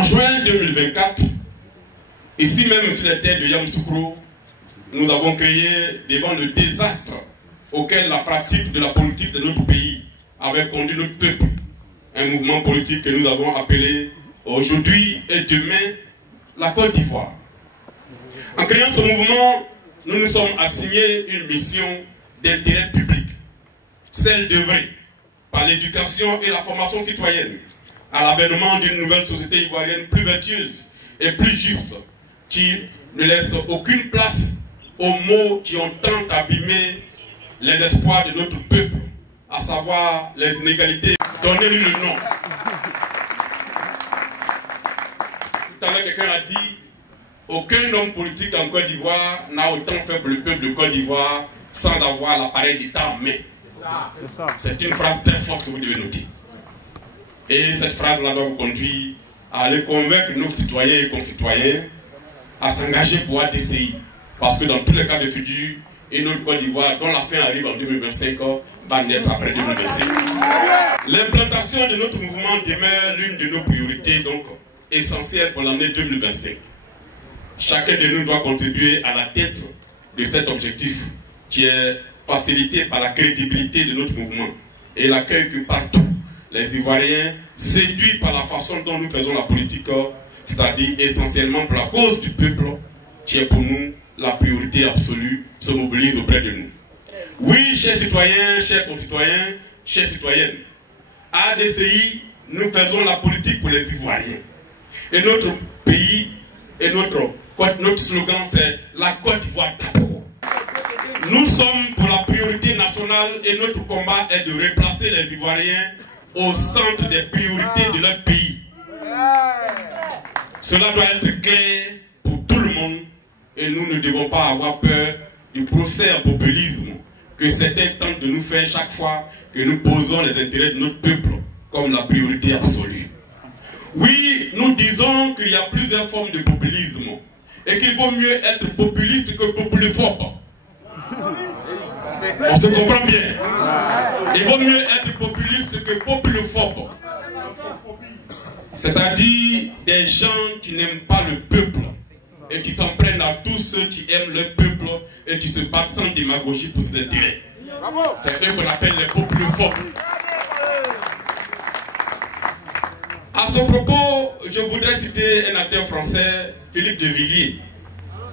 En juin 2024, ici même sur les terres de Yamoussoukro, nous avons créé devant le désastre auquel la pratique de la politique de notre pays avait conduit notre peuple. Un mouvement politique que nous avons appelé aujourd'hui et demain la Côte d'Ivoire. En créant ce mouvement, nous nous sommes assignés une mission d'intérêt public, celle d'œuvrer par l'éducation et la formation citoyenne à l'avènement d'une nouvelle société ivoirienne plus vertueuse et plus juste, qui ne laisse aucune place aux maux qui ont tant abîmé les espoirs de notre peuple, à savoir les inégalités. Donnez-lui le nom. Tout à l'heure, quelqu'un a dit, aucun homme politique en Côte d'Ivoire n'a autant fait pour le peuple de Côte d'Ivoire sans avoir l'appareil d'État en main. C'est une phrase très forte que vous devez noter. Et cette phrase-là doit vous conduire à aller convaincre nos citoyens et concitoyens à s'engager pour ADCI. Parce que dans tous les cas de figure, et notre Côte d'Ivoire, dont la fin arrive en 2025, va naître après 2025. L'implantation de notre mouvement demeure l'une de nos priorités, donc essentielle pour l'année 2025. Chacun de nous doit contribuer à l'atteinte de cet objectif qui est facilité par la crédibilité de notre mouvement et l'accueil que partout les Ivoiriens, séduits par la façon dont nous faisons la politique, c'est-à-dire essentiellement pour la cause du peuple, qui est pour nous la priorité absolue, se mobilisent auprès de nous. Oui, chers citoyens, chers concitoyens, chères citoyennes, à ADCI, nous faisons la politique pour les Ivoiriens. Et notre pays et notre slogan, c'est la Côte d'Ivoire d'abord. Nous sommes pour la priorité nationale et notre combat est de replacer les Ivoiriens au centre des priorités de leur pays. Cela doit être clair pour tout le monde et nous ne devons pas avoir peur du procès au populisme que certains tentent de nous faire chaque fois que nous posons les intérêts de notre peuple comme la priorité absolue. Oui, nous disons qu'il y a plusieurs formes de populisme et qu'il vaut mieux être populiste que populophobe. On se comprend bien. Il vaut mieux être populiste que populophobe. C'est-à-dire des gens qui n'aiment pas le peuple et qui s'en prennent à tous ceux qui aiment le peuple et qui se battent sans démagogie pour ses intérêts. C'est eux qu'on appelle les populophobe. À ce propos, je voudrais citer un acteur français, Philippe de Villiers,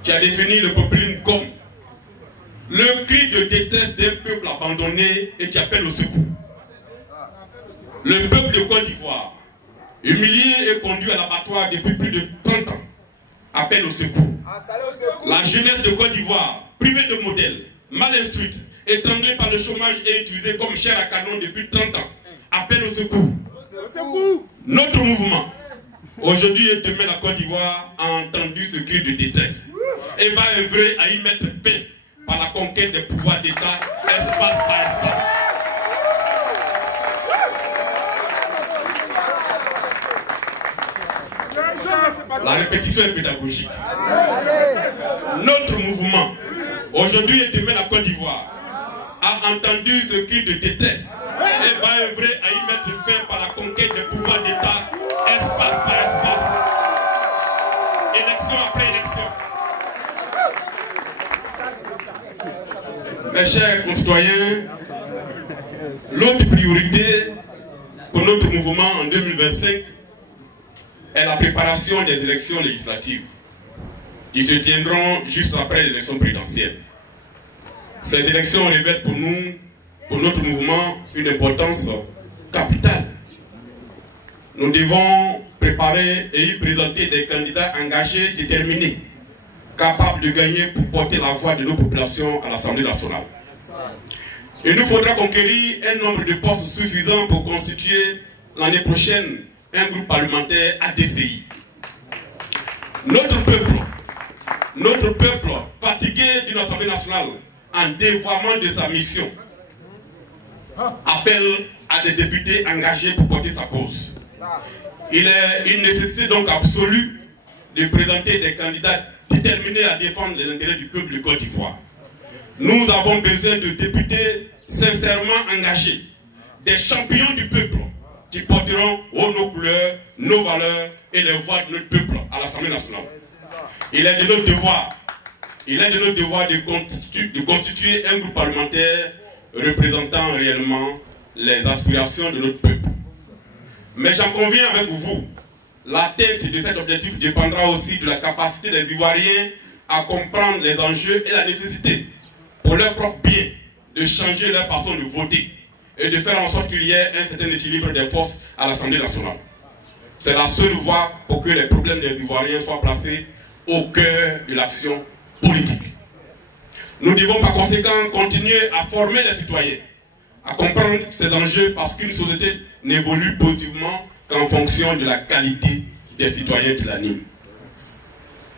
qui a défini le populisme comme le cri de détresse d'un peuple abandonné et qui appelle au secours. Le peuple de Côte d'Ivoire, humilié et conduit à l'abattoir depuis plus de 30 ans, appelle au secours. La jeunesse de Côte d'Ivoire, privée de modèles, mal instruite, étranglée par le chômage et utilisée comme chair à canon depuis 30 ans, appelle au secours. Notre mouvement, aujourd'hui et demain la Côte d'Ivoire, a entendu ce cri de détresse et va œuvrer à y mettre fin par la conquête des pouvoirs d'État, espace par espace. La répétition est pédagogique. Notre mouvement, aujourd'hui et demain la Côte d'Ivoire, a entendu ce cri de détresse et va œuvrer à y mettre fin par la conquête des pouvoirs d'État, espace par espace, élection après élection. Mes chers concitoyens, l'autre priorité pour notre mouvement en 2025 est la préparation des élections législatives qui se tiendront juste après l'élection présidentielle. Ces élections revêtent pour nous, pour notre mouvement, une importance capitale. Nous devons préparer et y présenter des candidats engagés, déterminés, capables de gagner pour porter la voix de nos populations à l'Assemblée nationale. Il nous faudra conquérir un nombre de postes suffisants pour constituer l'année prochaine un groupe parlementaire ADCI. Notre peuple, fatigué d'une Assemblée nationale en dévoiement de sa mission, appelle à des députés engagés pour porter sa cause. Il est une nécessité donc absolue de présenter des candidats déterminés à défendre les intérêts du peuple de Côte d'Ivoire. Nous avons besoin de députés sincèrement engagés, des champions du peuple, qui porteront haut nos couleurs, nos valeurs et les voix de notre peuple à l'Assemblée nationale. Il est de notre devoir, de constituer un groupe parlementaire représentant réellement les aspirations de notre peuple. Mais j'en conviens avec vous, l'atteinte de cet objectif dépendra aussi de la capacité des Ivoiriens à comprendre les enjeux et la nécessité, pour leur propre bien, de changer leur façon de voter et de faire en sorte qu'il y ait un certain équilibre des forces à l'Assemblée nationale. C'est la seule voie pour que les problèmes des Ivoiriens soient placés au cœur de l'action politique. Nous devons par conséquent continuer à former les citoyens, à comprendre ces enjeux parce qu'une société n'évolue positivement qu'en fonction de la qualité des citoyens qui l'animent.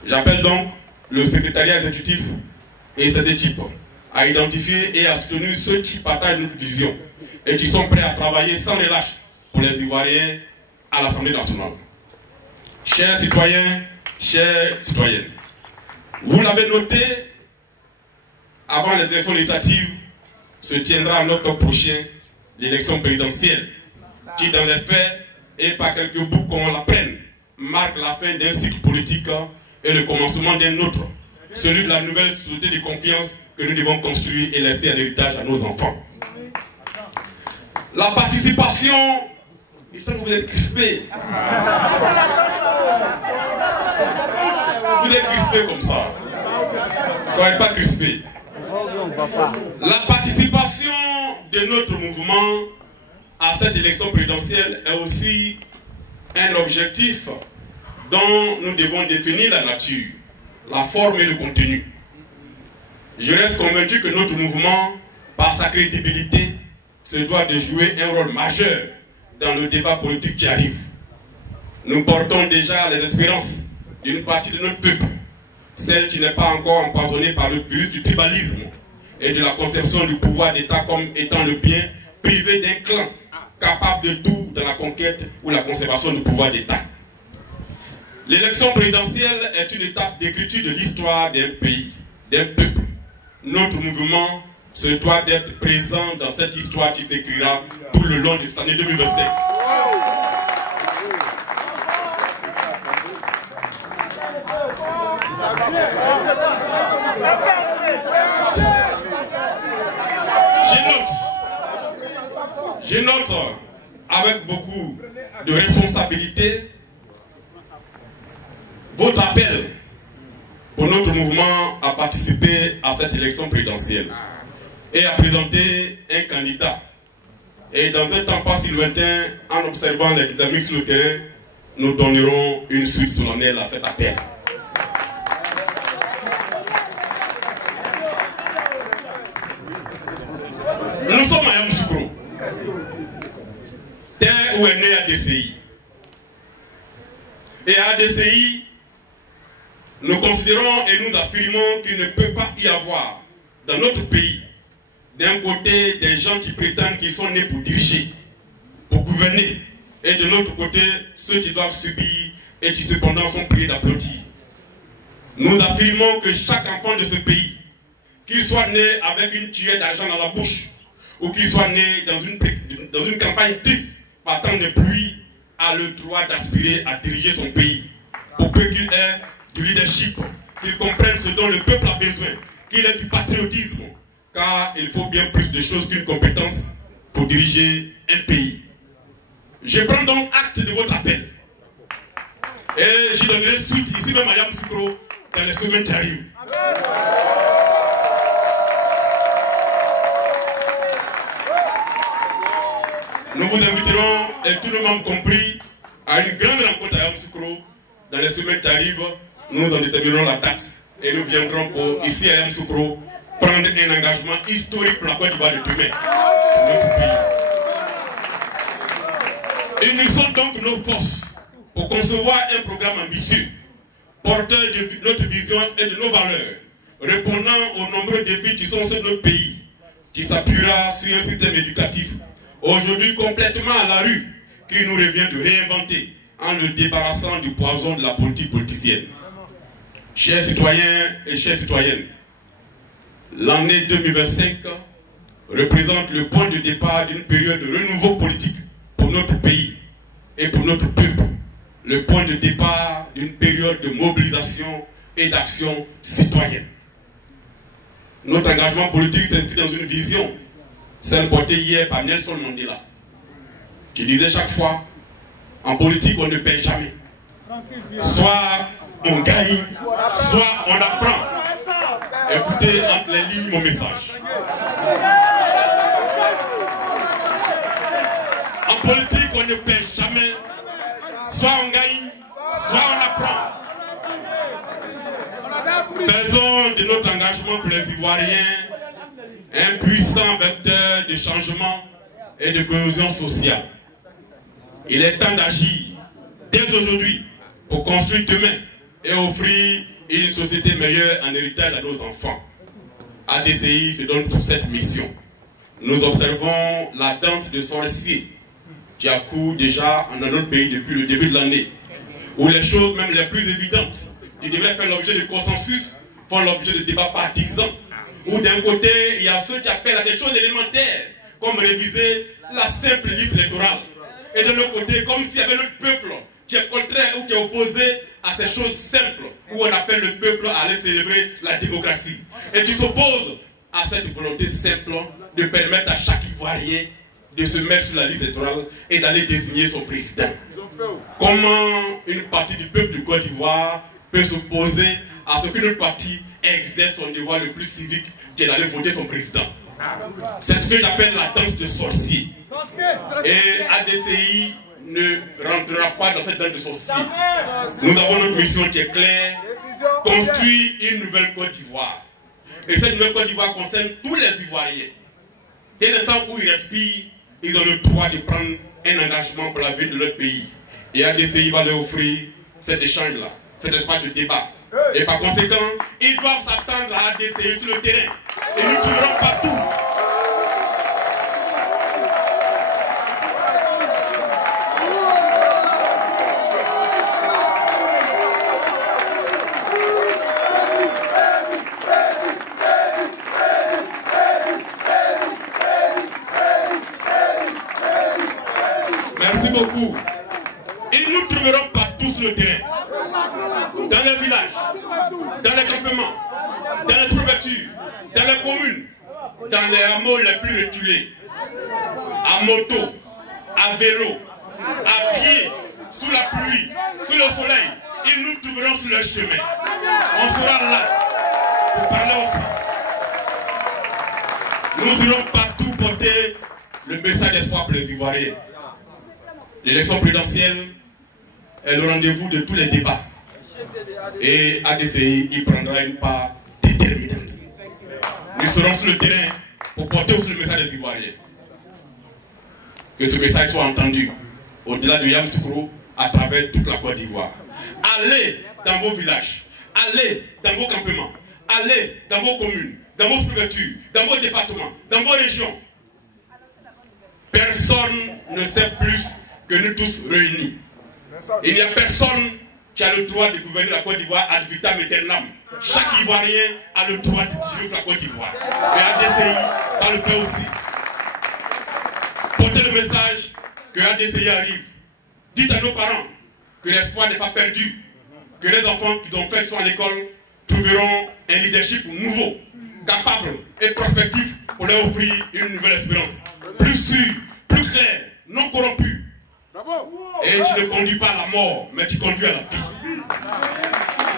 J'appelle donc le secrétariat exécutif et ses équipes à identifier et à soutenir ceux qui partagent notre vision et qui sont prêts à travailler sans relâche pour les Ivoiriens à l'Assemblée nationale. Chers citoyens, chères citoyennes, vous l'avez noté, avant les élections législatives, se tiendra en octobre prochain l'élection présidentielle, qui dans les faits, et par quelques bouts qu'on l'apprenne, marque la fin d'un cycle politique et le commencement d'un autre, celui de la nouvelle société de confiance que nous devons construire et laisser à l'héritage à nos enfants. La participation, il semble que vous êtes crispés. Vous êtes crispés comme ça. Soyez pas crispés. La participation de notre mouvement à cette élection présidentielle est aussi un objectif dont nous devons définir la nature, la forme et le contenu. Je reste convaincu que notre mouvement, par sa crédibilité, se doit de jouer un rôle majeur dans le débat politique qui arrive. Nous portons déjà les espérances d'une partie de notre peuple, celle qui n'est pas encore empoisonnée par le virus du tribalisme et de la conception du pouvoir d'État comme étant le bien privé d'un clan capable de tout dans la conquête ou la conservation du pouvoir d'État. L'élection présidentielle est une étape d'écriture de l'histoire d'un pays, d'un peuple. Notre mouvement se doit d'être présent dans cette histoire qui s'écrira tout le long de cette année 2025. Je note avec beaucoup de responsabilité votre appel pour notre mouvement à participer à cette élection présidentielle et à présenter un candidat. Et dans un temps pas si lointain, en observant les dynamiques sur le terrain, nous donnerons une suite solennelle à cet appel. Nous sommes à Yamoussoukro, terre où est né ADCI. Et à ADCI, nous considérons et nous affirmons qu'il ne peut pas y avoir dans notre pays, d'un côté, des gens qui prétendent qu'ils sont nés pour diriger, pour gouverner, et de l'autre côté, ceux qui doivent subir et qui cependant sont priés d'applaudir. Nous affirmons que chaque enfant de ce pays, qu'il soit né avec une tuile d'argent dans la bouche, ou qu'il soit né dans une campagne triste, par tant de pluie, a le droit d'aspirer à diriger son pays, pour peu qu'il ait du leadership, qu'il comprenne ce dont le peuple a besoin, qu'il ait du patriotisme, car il faut bien plus de choses qu'une compétence pour diriger un pays. Je prends donc acte de votre appel. Et j'y donnerai suite ici même à Yamoussoukro dans les semaines qui arrivent. Nous vous inviterons, et tous nos membres compris, à une grande rencontre à Yamoussoukro dans les semaines qui arrivent. Nous en déterminerons la date et nous viendrons pour, ici à Yamoussoukro, prendre un engagement historique pour la Côte d'Ivoire de demain, pour notre pays. Unissons donc nos forces pour concevoir un programme ambitieux, porteur de notre vision et de nos valeurs, répondant aux nombreux défis qui sont ceux de notre pays, qui s'appuiera sur un système éducatif aujourd'hui complètement à la rue, qu'il nous revient de réinventer en le débarrassant du poison de la politique politicienne. Chers citoyens et chères citoyennes, l'année 2025 représente le point de départ d'une période de renouveau politique pour notre pays et pour notre peuple le point de départ d'une période de mobilisation et d'action citoyenne. Notre engagement politique s'inscrit dans une vision, celle portée hier par Nelson Mandela, qui disait chaque fois, en politique on ne paie jamais. Soit on gagne, soit on apprend. Écoutez entre les lignes mon message. En politique on ne paie jamais, soit on gagne, soit on apprend. Faisons de notre engagement pour les Ivoiriens un puissant vecteur de changement et de cohésion sociale. Il est temps d'agir dès aujourd'hui pour construire demain et offrir une société meilleure en héritage à nos enfants. ADCI se donne pour cette mission. Nous observons la danse de sorciers qui a cours déjà dans notre pays depuis le début de l'année, où les choses même les plus évidentes qui devraient faire l'objet de consensus font l'objet de débats partisans, où d'un côté il y a ceux qui appellent à des choses élémentaires comme réviser la simple liste électorale, et de l'autre côté comme s'il y avait notre peuple qui est contraire ou qui est opposé à ces choses simples, où on appelle le peuple à aller célébrer la démocratie, et qui s'oppose à cette volonté simple de permettre à chaque Ivoirien de se mettre sur la liste électorale et d'aller désigner son président. Comment une partie du peuple du Côte d'Ivoire peut s'opposer à ce que notre parti exerce son devoir le plus civique, qui est d'aller voter son président? C'est ce que j'appelle la danse de sorciers. Et ADCI ne rentrera pas dans cette danse de sorciers. Nous avons notre mission qui est claire: construire une nouvelle Côte d'Ivoire. Et cette nouvelle Côte d'Ivoire concerne tous les Ivoiriens. Dès l'instant où ils respirent, ils ont le droit de prendre un engagement pour la vie de leur pays. Et ADCI va leur offrir cet échange-là, cet espace de débat. Et par conséquent, ils doivent s'attendre à ADCI sur le terrain. Et nous trouverons partout. Merci beaucoup. Et nous trouverons partout sur le terrain. Dans les villages, dans les campements, dans les préfectures, dans les communes, dans les hameaux les plus reculés, à moto, à vélo, à pied, sous la pluie, sous le soleil, ils nous trouveront sur le chemin. On sera là pour parler aussi. Nous irons partout porter le message d'espoir pour les Ivoiriens. L'élection présidentielle est le rendez-vous de tous les débats. Et ADCI y prendra une part déterminante. Nous serons sur le terrain pour porter aussi le message des Ivoiriens. Que ce message soit entendu au-delà de Yamoussoukro, à travers toute la Côte d'Ivoire. Allez dans vos villages, allez dans vos campements, allez dans vos communes, dans vos préfectures, dans vos départements, dans vos régions. Personne ne sait plus que nous tous réunis. Il n'y a personne qui a le droit de gouverner la Côte d'Ivoire ad vitam aeternam. Chaque Ivoirien a le droit de diriger la Côte d'Ivoire. Et ADCI va le faire aussi. Portez le message que ADCI arrive. Dites à nos parents que l'espoir n'est pas perdu, que les enfants qui ont fait le soin à l'école trouveront un leadership nouveau, capable et prospectif pour leur offrir une nouvelle espérance. Plus sûr, plus clair, non corrompu. Et tu ne conduis pas à la mort, mais tu conduis à la vie.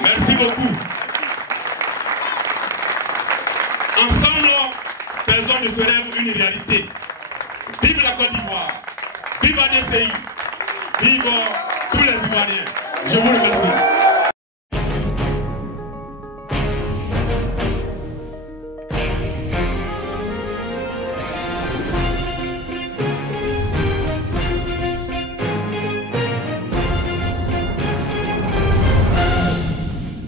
Merci beaucoup. Ensemble, faisons de ce rêve une réalité. Vive la Côte d'Ivoire, vive ADCI, vive tous les Ivoiriens. Je vous remercie.